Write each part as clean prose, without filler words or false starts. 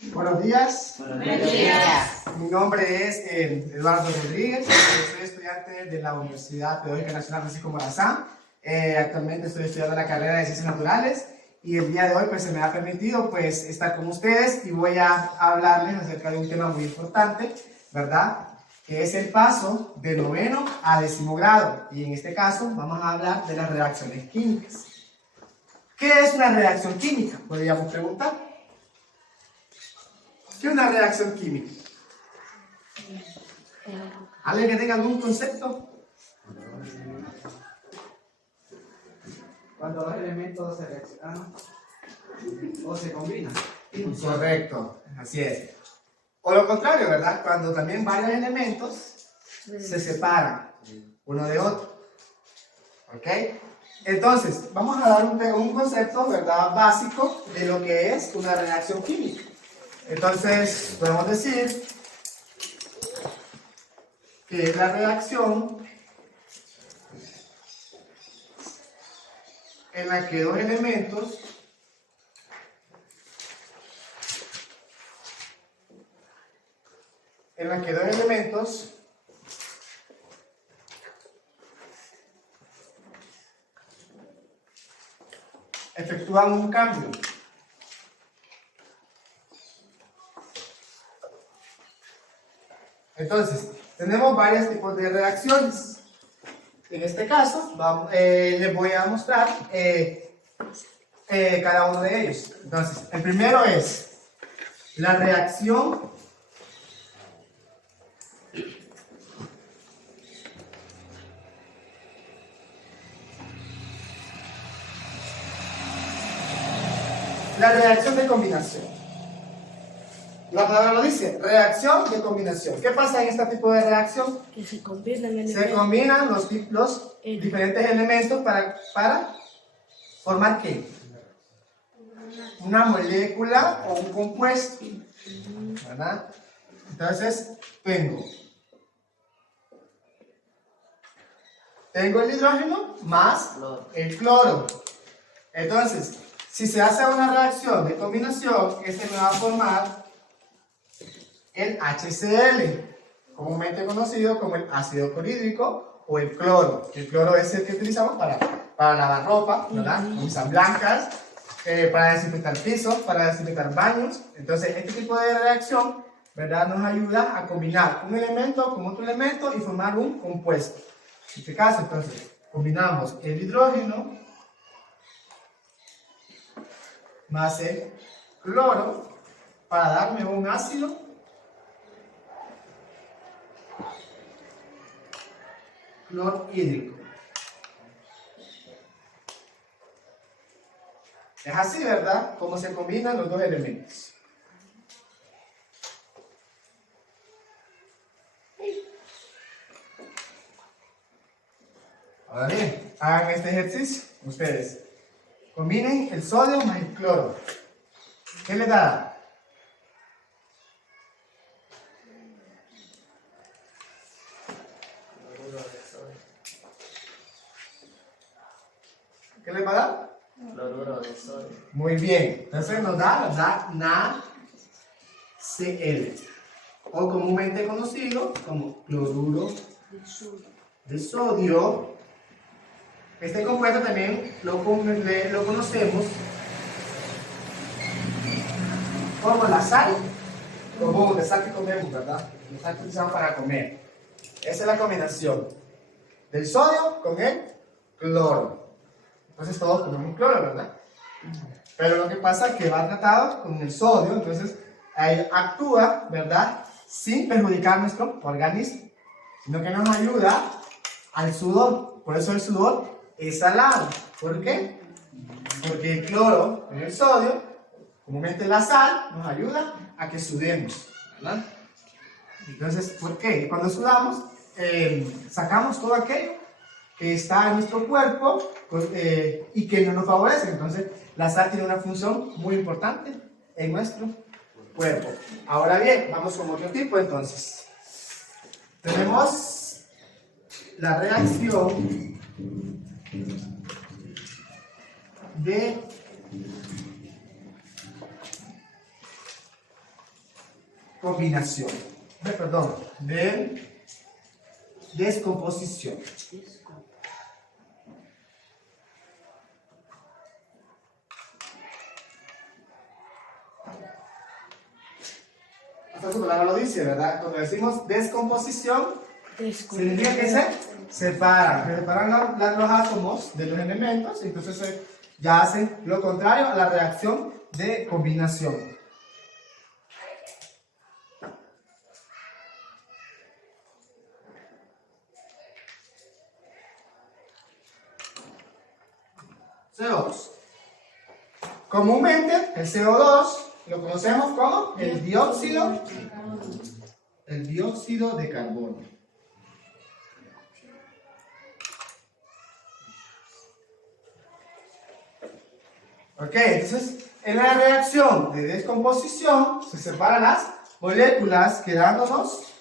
Buenos días. Buenos días. Mi nombre es Eduardo Rodríguez. Soy estudiante de la Universidad Pedagógica Nacional Francisco Morazán. Actualmente estoy estudiando la carrera de Ciencias Naturales y el día de hoy pues, se me ha permitido pues, estar con ustedes y voy a hablarles acerca de un tema muy importante, ¿verdad? Que es el paso de noveno a 10º grado. Y en este caso vamos a hablar de las reacciones químicas. ¿Qué es una reacción química? Podríamos preguntar. ¿Qué es una reacción química? ¿Alguien que tenga algún concepto? Cuando dos elementos se reaccionan o se combinan. Correcto, así es. O lo contrario, ¿verdad? Cuando también varios elementos se separan uno de otro. ¿Ok? Entonces, vamos a dar un concepto, ¿verdad? Básico de lo que es una reacción química. Entonces, podemos decir que es la reacción en la que dos elementos efectúan un cambio. Entonces, tenemos varios tipos de reacciones. En este caso, les voy a mostrar cada uno de ellos. Entonces, el primero es la reacción de combinación. La palabra lo dice, reacción de combinación. ¿Qué pasa en este tipo de reacción? Que se combinan elementos. Se combinan los diferentes elementos para formar ¿qué? Una molécula o un compuesto, ¿verdad? Entonces, tengo el hidrógeno más el cloro. Entonces, si se hace una reacción de combinación, este me va a formar el HCl, comúnmente conocido como el ácido clorhídrico o el cloro. El cloro es el que utilizamos para lavar ropa, ¿verdad? Camisas blancas, para desinfectar pisos, para desinfectar baños. Entonces, este tipo de reacción, ¿verdad? Nos ayuda a combinar un elemento con otro elemento y formar un compuesto. En este caso, entonces, combinamos el hidrógeno más el cloro para darme un ácido clorhídrico. Es así, ¿verdad? Cómo se combinan los dos elementos. Ahora bien, hagan este ejercicio ustedes. Combinen el sodio más el cloro. ¿Qué les da? ¿Qué les va a dar? Cloruro de sodio. Muy bien. Entonces nos da NaCl, o comúnmente conocido como cloruro de sodio. Este compuesto también lo conocemos como la sal común, la sal que comemos, ¿verdad? La sal que utilizamos para comer. Esa es la combinación del sodio con el cloro. Entonces todos comemos cloro, ¿verdad? Pero lo que pasa es que va tratado con el sodio, entonces ahí actúa, ¿verdad? Sin perjudicar nuestro organismo, sino que nos ayuda al sudor. Por eso el sudor es salado. ¿Por qué? Porque el cloro con el sodio, comúnmente la sal, nos ayuda a que sudemos, ¿verdad? Entonces, ¿por qué? Cuando sudamos, sacamos todo aquello que está en nuestro cuerpo y que no nos favorece. Entonces, la sal tiene una función muy importante en nuestro cuerpo. Ahora bien, vamos con otro tipo entonces. Tenemos la reacción de combinación. Perdón, de descomposición. Hasta su palabra lo dice, ¿verdad? Cuando decimos descomposición, significa que se separan los átomos de los elementos, entonces ya hacen lo contrario a la reacción de combinación. CO2. Comúnmente el CO2 lo conocemos como el dióxido de carbono. Ok, entonces en la reacción de descomposición se separan las moléculas quedándonos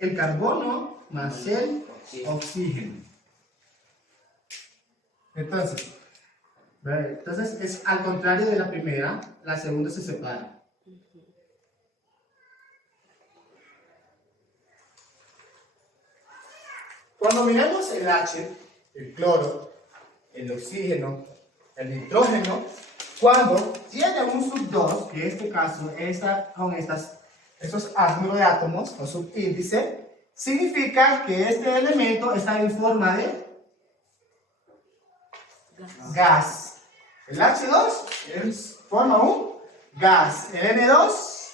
el carbono más el oxígeno. Entonces es al contrario de la primera, la segunda se separa. Cuando miremos el H, el cloro, el oxígeno, el nitrógeno, cuando tiene un sub 2, que en este caso está con estos número de átomos o subíndice, significa que este elemento está en forma de gas. El H2 forma un gas. El N2,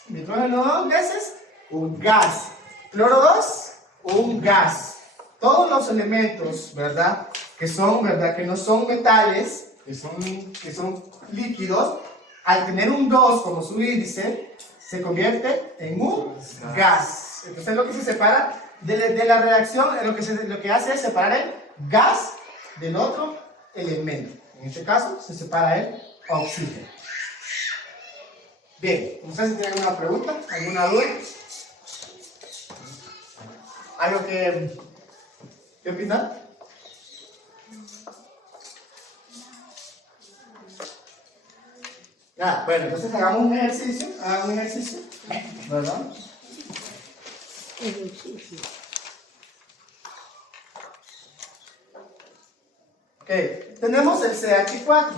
nitrógeno 2 veces, un gas. Cloro 2, un gas. Todos los elementos, ¿verdad? Que no son metales, que son líquidos, al tener un 2 como su índice, se convierte en un gas. Entonces lo que se separa de la reacción, lo que hace es separar el gas del otro elemento. En este caso, se separa el oxígeno. Bien, no sé si tienen alguna pregunta, alguna duda. ¿Algo que opinar? Nada, bueno, entonces hagamos un ejercicio, ¿verdad? Ok, tenemos el CH4.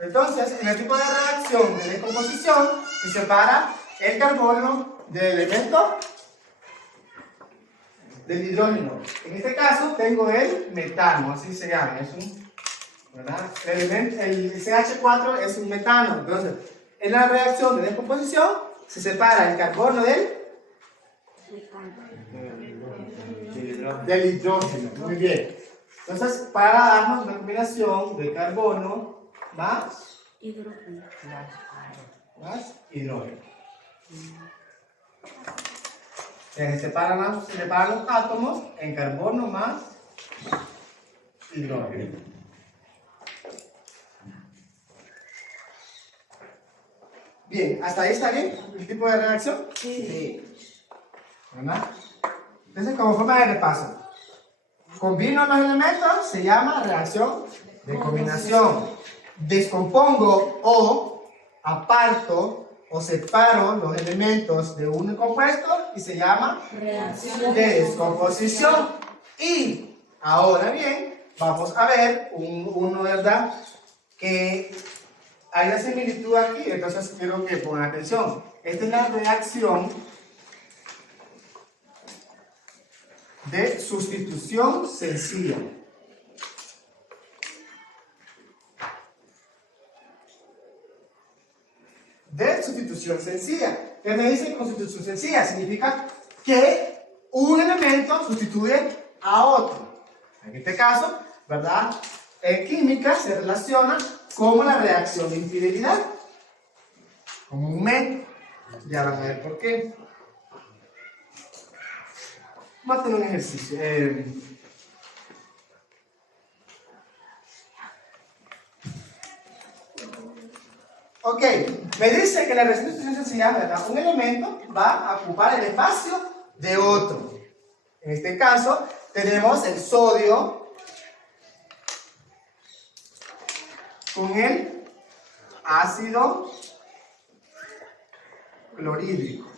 Entonces, en el tipo de reacción de descomposición, se separa el carbono del elemento del hidrógeno. En este caso, tengo el metano, así se llama, ¿verdad? El CH4 es un metano. Entonces, en la reacción de descomposición, se separa el carbono del hidrógeno. Muy bien. Entonces, para darnos una combinación de carbono más hidrógeno. Se separan los átomos en carbono más hidrógeno. Bien, ¿hasta ahí está bien el tipo de reacción? Sí. ¿Verdad? Entonces, como forma de repaso, combino los elementos, se llama reacción de combinación. Descompongo o aparto o separo los elementos de un compuesto y se llama reacción de descomposición. Y ahora bien, vamos a ver uno, ¿verdad? Que hay una similitud aquí, entonces quiero que pongan atención. Esta es la reacción de sustitución sencilla. De sustitución sencilla. ¿Qué me dice con sustitución sencilla? Significa que un elemento sustituye a otro. En este caso, ¿verdad? En química se relaciona con la reacción de infidelidad. Comúnmente. Ya van a ver por qué. Vamos a tener un ejercicio. Ok, me dice que la reacción de sustitución sencilla, ¿verdad? Un elemento va a ocupar el espacio de otro. En este caso, tenemos el sodio con el ácido clorhídrico.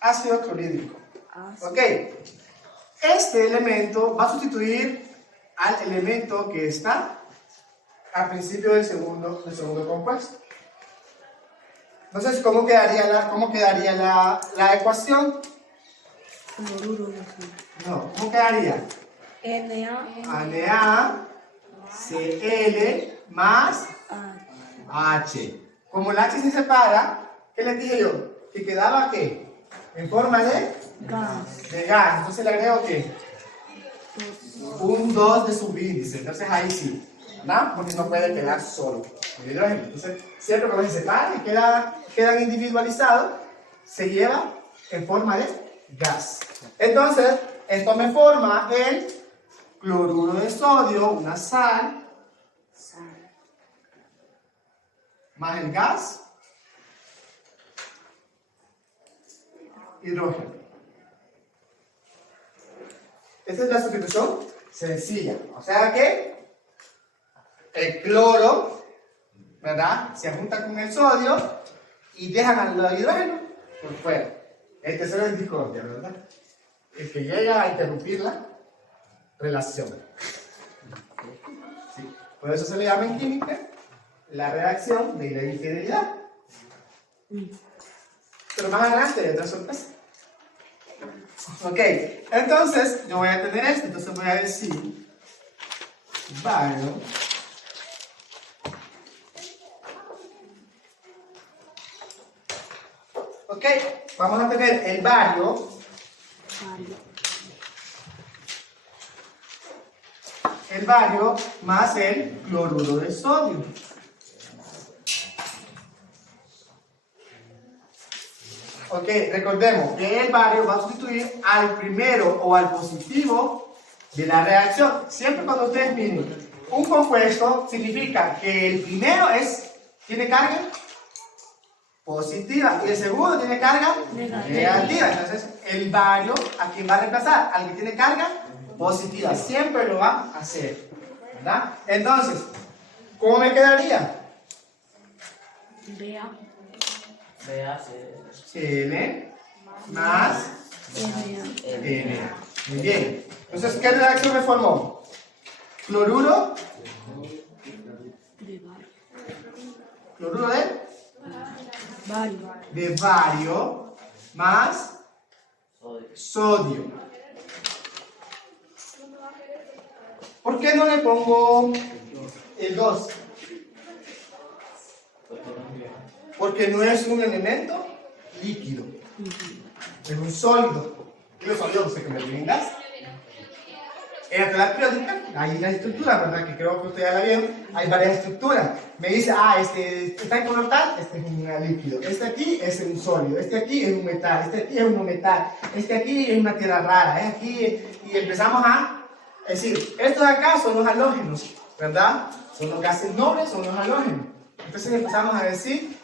Ácido clorhídrico. Ok. Este elemento va a sustituir al elemento que está al principio del segundo compuesto. Entonces, ¿cómo quedaría la ecuación? Cloruro de sodio. No, ¿cómo quedaría? Na NaCl más H. Como el H se separa, ¿qué les dije yo? Que quedaba ¿qué? En forma de gas. gas. Entonces le agrego ¿qué? Un 2 de subíndice. Entonces ahí sí, ¿verdad? Porque no puede quedar solo el hidrógeno. Entonces, siempre cuando se separan y quedan individualizados, se lleva en forma de gas. Entonces, esto me forma el cloruro de sodio, una sal, más el gas, hidrógeno. Esta es la sustitución sencilla. O sea que el cloro, ¿verdad?, se junta con el sodio y dejan al hidrógeno por fuera. El tercero es discordia, ¿verdad? El que llega a interrumpir la relación. Sí. Por eso se le llama en química la reacción de la infidelidad. Pero más adelante hay otra sorpresa. Ok, entonces yo voy a tener esto, entonces voy a decir bario ok, vamos a tener el bario más el cloruro de sodio. Ok, recordemos que el bario va a sustituir al primero o al positivo de la reacción. Siempre cuando ustedes miren un compuesto, significa que el primero tiene carga positiva y el segundo tiene carga negativa. Entonces, el bario, ¿a quién va a reemplazar? Al que tiene carga positiva. Siempre lo va a hacer, ¿verdad? Entonces, ¿cómo me quedaría? Cl más Na. Muy bien. Entonces, ¿qué reacción me formó? Cloruro de bario más sodio. ¿Por qué no le pongo el 2? Porque no es un elemento líquido, es un sólido. Y los sólidos no sé qué me brindas. En la tabla periódica hay la estructura, ¿verdad? Que creo que ustedes ya la vieron. Hay varias estructuras. Me dice, este está en color tal, este es un líquido. Este aquí es un sólido. Este aquí es un metal. Este aquí es un no metal. Este aquí es una tierra rara. Aquí. Y empezamos a decir, estos de acá son los halógenos, ¿verdad? Son los gases nobles, son los halógenos. Entonces empezamos a decir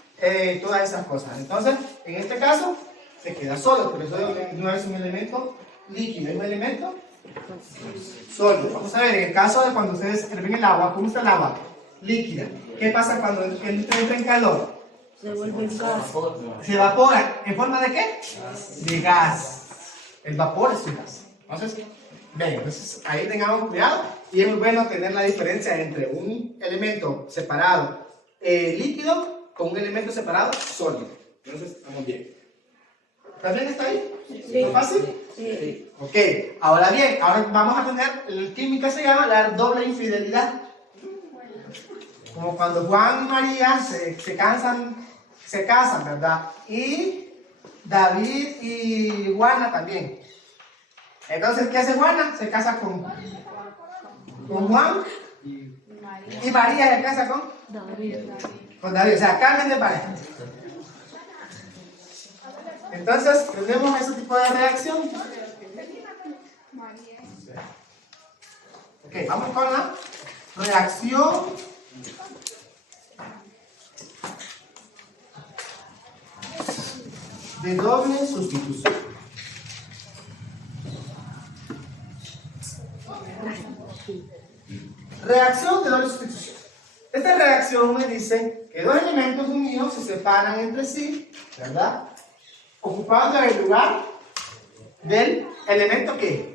todas esas cosas. Entonces, en este caso, se queda solo, pero eso no es un elemento líquido, es un elemento sólido. Vamos a ver, en el caso de cuando ustedes herven el agua, ¿cómo está el agua? Líquida. ¿Qué pasa cuando entra en calor? Se vuelve gas. Se evapora. ¿En forma de qué? De gas. El vapor es un gas. Entonces ahí tengamos cuidado y es muy bueno tener la diferencia entre un elemento separado líquido con un elemento separado sólido. Entonces estamos bien. ¿Está bien? ¿Está ahí? Sí. ¿No fácil? Sí. Ok, ahora bien, ahora vamos a tener, en química se llama la doble infidelidad. Como cuando Juan y María se casan, ¿verdad? Y David y Juana también. Entonces, ¿qué hace Juana? Se casa con Juan y María se casa con David. O sea, cambian de pareja. Entonces, tenemos ese tipo de reacción. Ok, vamos con la reacción de doble sustitución. Reacción de doble sustitución. Esta reacción me dice que dos elementos unidos se separan entre sí, ¿verdad? Ocupando el lugar del elemento ¿qué?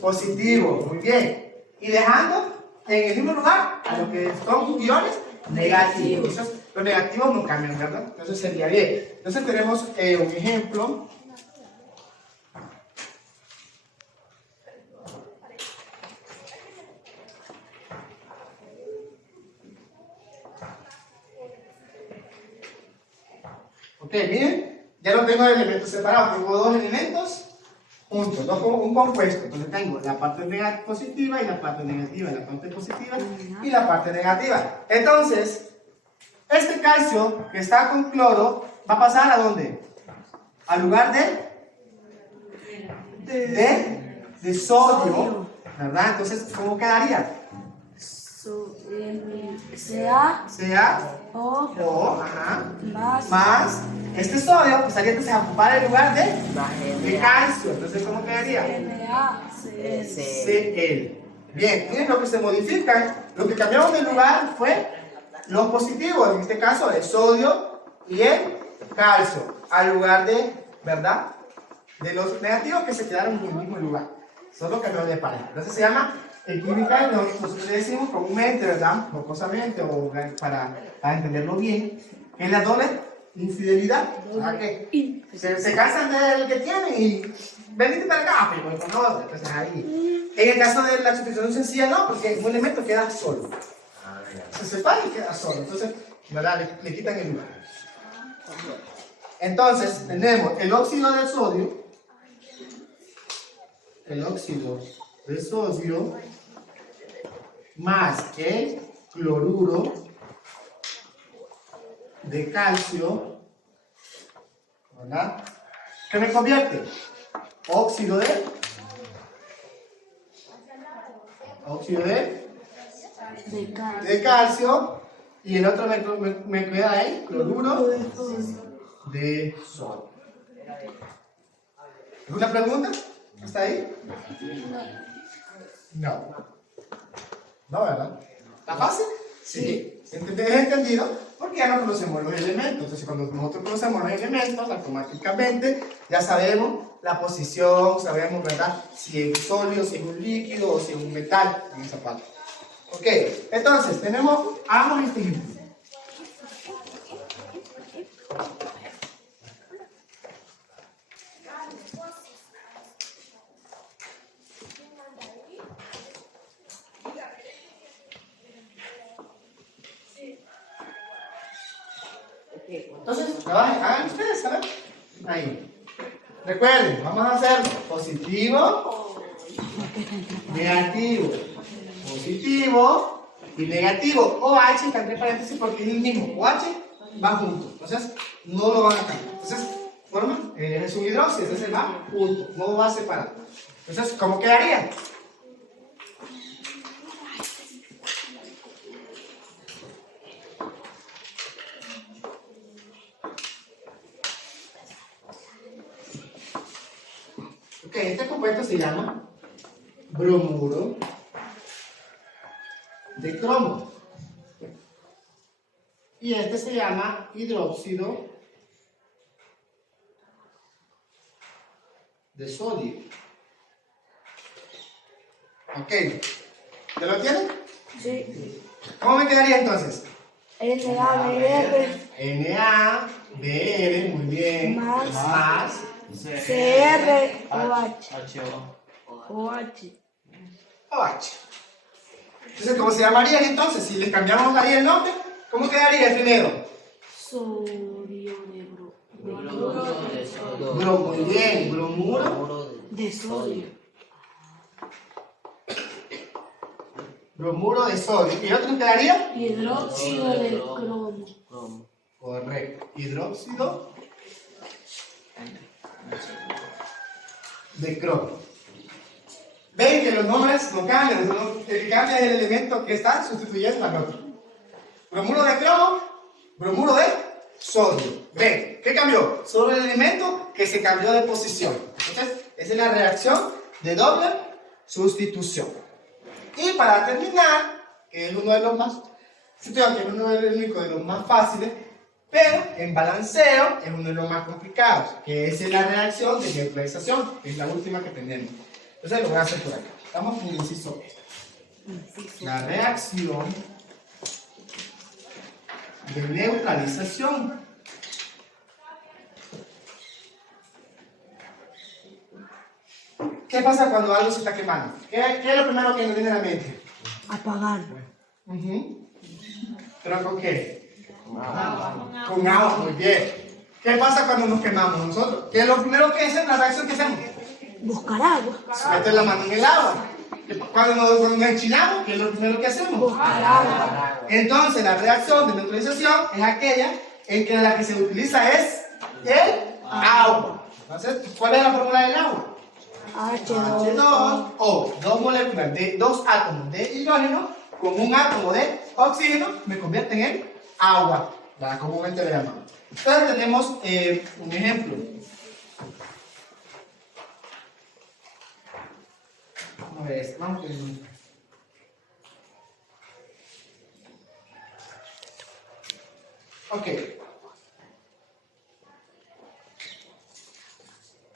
Positivo, muy bien. Y dejando en el mismo lugar a lo que son iones negativos. Entonces, los negativos no cambian, ¿verdad? Entonces sería bien. Entonces tenemos un ejemplo. Ok, miren, ya no tengo elementos separados, tengo dos elementos juntos, un compuesto. Entonces tengo la parte positiva y la parte negativa, la parte positiva y la parte negativa. Entonces, este calcio que está con cloro va a pasar ¿a dónde? Al lugar de sodio, ¿verdad? Entonces, ¿cómo quedaría? CaO, ajá, más este sodio, pues haría que se ocupara el lugar de calcio. Entonces, ¿cómo quedaría? Cl. Bien, miren lo que se modifica. Lo que cambiamos de lugar fue los positivos, en este caso el sodio y el calcio, al lugar de, ¿verdad? De los negativos que se quedaron en el mismo lugar. Solo cambiaron de pareja. Entonces se llama, en química, nosotros le decimos comúnmente, ¿verdad? Jocosamente, o para entenderlo bien, que es la doble infidelidad. ¿Verdad? Que se cansan del que tienen y venite para acá, pero no, entonces ahí. En el caso de la sustitución sencilla, no, porque un elemento queda solo. Se separa y queda solo. Entonces, ¿verdad? Le quitan el lugar. Entonces, tenemos el óxido de sodio. El óxido de sodio más el cloruro de calcio, ¿verdad? ¿Qué me convierte? Óxido de calcio, y el otro me queda ahí, cloruro de sodio. ¿Alguna pregunta? ¿Está ahí? No. No, ¿verdad? ¿Está fácil? Sí. ¿Es entendido? Porque ya no conocemos los elementos. Entonces, cuando nosotros conocemos los elementos, automáticamente ya sabemos la posición, sabemos, ¿verdad? Si es sólido, si es un líquido o si es un metal en esa parte. Ok, entonces, hagamos este ejemplo. Entonces, trabajen, hagan ustedes, ¿saben? Ahí. Recuerden, vamos a hacer positivo, negativo, positivo y negativo. OH está entre paréntesis porque es el mismo. OH va junto. Entonces, no lo van a cambiar. Entonces, forma, es un hidróxido, entonces va junto, no va separado. Entonces, ¿cómo quedaría? Ok, este compuesto se llama bromuro de cromo. Y este se llama hidróxido de sodio. Ok, ¿te lo tienen? Sí. ¿Cómo me quedaría entonces? NaBr NaBr, muy bien. Más CrOH. OH. OH. Entonces, ¿cómo se llamarían entonces? Si les cambiamos ahí el nombre, ¿cómo quedaría el primero? Sodio de Muy bien, bromuro de sodio. Bromuro de sodio. ¿Y el otro quedaría? Hidróxido de cromo. Correcto. Hidróxido de cromo. Ven que los nombres no cambian. El que cambia es el elemento que está sustituyendo al otro. Bromuro de cromo, bromuro de sodio. Ven, ¿qué cambió? Solo el elemento que se cambió de posición. Entonces, esa es la reacción de doble sustitución. Y para terminar, que es uno de los más, siento yo que es uno de los únicos de los más fáciles, pero en balanceo es uno de los más complicados, que es la reacción de neutralización, que es la última que tenemos. Entonces lo voy a hacer por acá. Estamos en el inciso E. La reacción de neutralización. ¿Qué pasa cuando algo se está quemando? ¿Qué es lo primero que nos viene a la mente? Apagar. ¿Pero con qué? Con agua, muy bien. ¿Qué pasa cuando nos quemamos nosotros? ¿Qué es lo primero que hacemos? La reacción que hacemos. Buscar agua. Meter la mano en el agua. Cuando nos enchilamos, ¿qué es lo primero que hacemos? Buscar agua. Entonces, la reacción de neutralización es aquella en que la que se utiliza es el agua. Entonces, ¿cuál es la fórmula del agua? H2O, dos moléculas de dos átomos de hidrógeno con un átomo de oxígeno me convierten en agua, la comúnmente le llamamos. Entonces tenemos un ejemplo. Vamos a ver este, vamos a ver. Ok.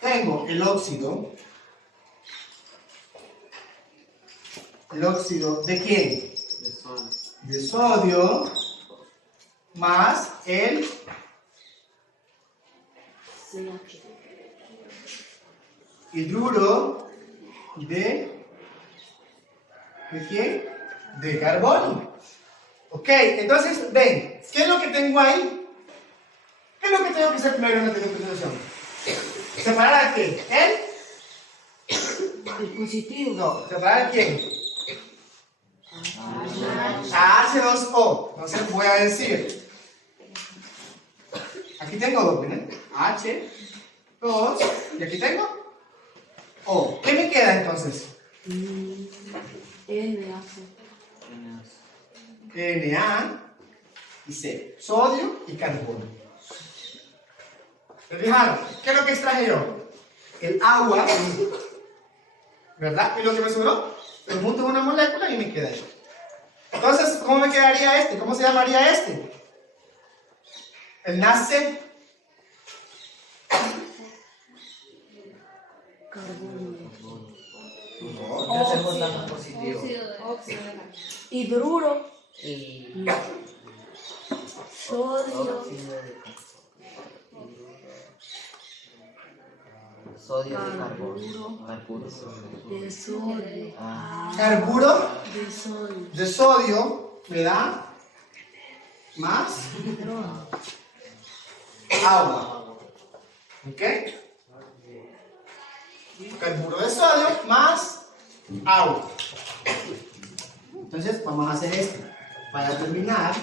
Tengo el óxido. ¿El óxido de quién? De sodio más el CH. hidruro de quién? De carbono. Ok, entonces ven, ¿qué es lo que tengo ahí? ¿Qué es lo que tengo que hacer primero en la neutralización? ¿Separar a quién? El positivo. No, ¿separar a quién? A H2O. Entonces voy a decir, aquí tengo dos, ¿verdad? H2 y aquí tengo O. ¿Qué me queda entonces? Na y C. Sodio y carbono. ¿Me fijaron? ¿Qué es lo que extraje yo? El agua, ¿verdad? Y lo que me sobró, lo junto en una molécula y me queda eso. Entonces, ¿cómo me quedaría este? ¿Cómo se llamaría este? El NaC. Carbono. No, positivo. Hidruro. Y Sodio. sodio de carbono. De sodio. Carburo De sodio. de sodio me da más agua. ¿Ok? Carburo de sodio más agua. Entonces vamos a hacer esto. Para terminar,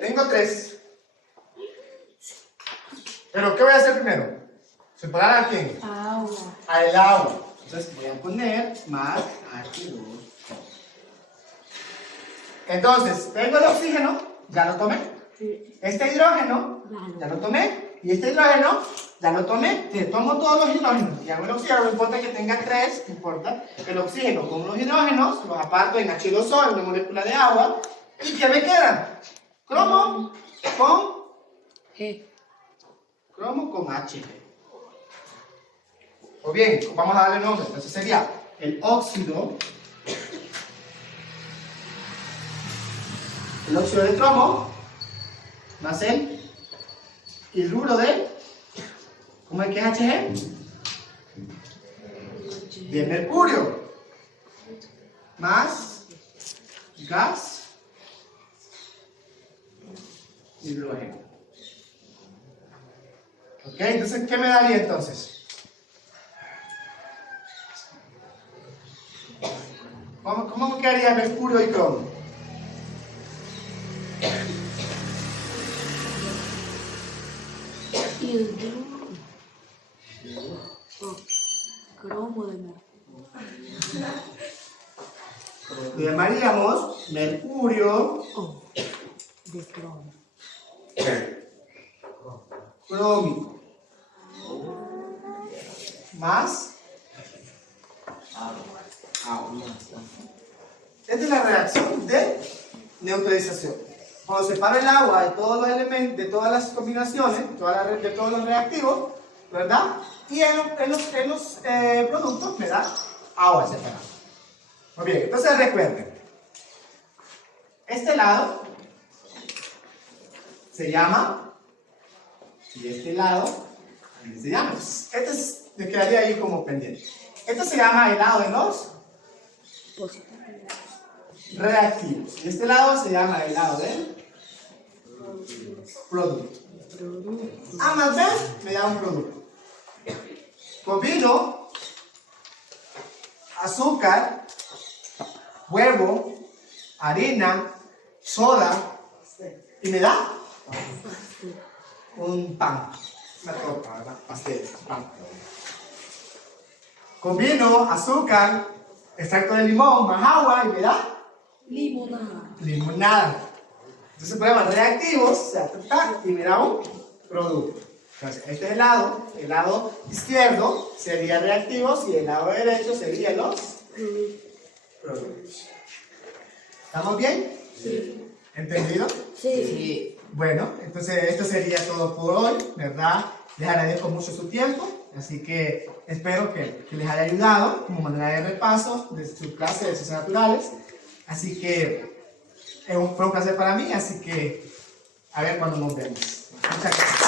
tengo tres. Pero ¿qué voy a hacer primero? ¿Separar a quién? Agua. Al agua. Entonces voy a poner más H2O. Entonces, tengo el oxígeno, ya lo tomé. Este hidrógeno, ya lo tomé. Y este hidrógeno, ya lo tomé. Te tomo todos los hidrógenos y hago el oxígeno. No importa que tenga tres, no importa. El oxígeno con los hidrógenos los aparto en H2O, en una molécula de agua. ¿Y qué me queda? Cromo con G. cromo con H. O bien, vamos a darle nombre. Entonces sería el óxido de cromo más el hidruro de, ¿cómo es que es Hg? De mercurio más gas hidrógeno. Ok, entonces, ¿qué me daría entonces? ¿Cómo me quedaría mercurio y cromo? Hidruro. Cromo de mercurio. lo llamaríamos mercurio Oh. De cromo. crómico. Más agua. Esta es la reacción de neutralización. Cuando separo el agua de todos los elementos, de todas las combinaciones, de todos los reactivos, ¿verdad? Y en los productos me da agua separada. Muy bien, entonces recuerden, este lado se llama, y este lado también se llama. Me quedaría ahí como pendiente. Este se llama el lado de los Positivo. reactivos. Y este lado se llama el lado del producto. Producto. A más B me da un producto. Combino azúcar, huevo, harina, soda y me da un pan. Una torta, ¿verdad? Pastel, pan. Combino azúcar, extracto de limón, más agua y me da Limonada. limonada. Entonces se llaman reactivos, o sea, y me da un producto. Entonces, este es el lado izquierdo sería reactivos y el lado derecho sería los productos. ¿Estamos bien? Sí. ¿Entendido? Sí. Bueno, entonces esto sería todo por hoy, ¿verdad? Les agradezco mucho su tiempo, así que espero que les haya ayudado como manera de repaso de su clase de ciencias naturales. Así que fue un placer para mí, así que a ver cuando nos vemos. Muchas gracias.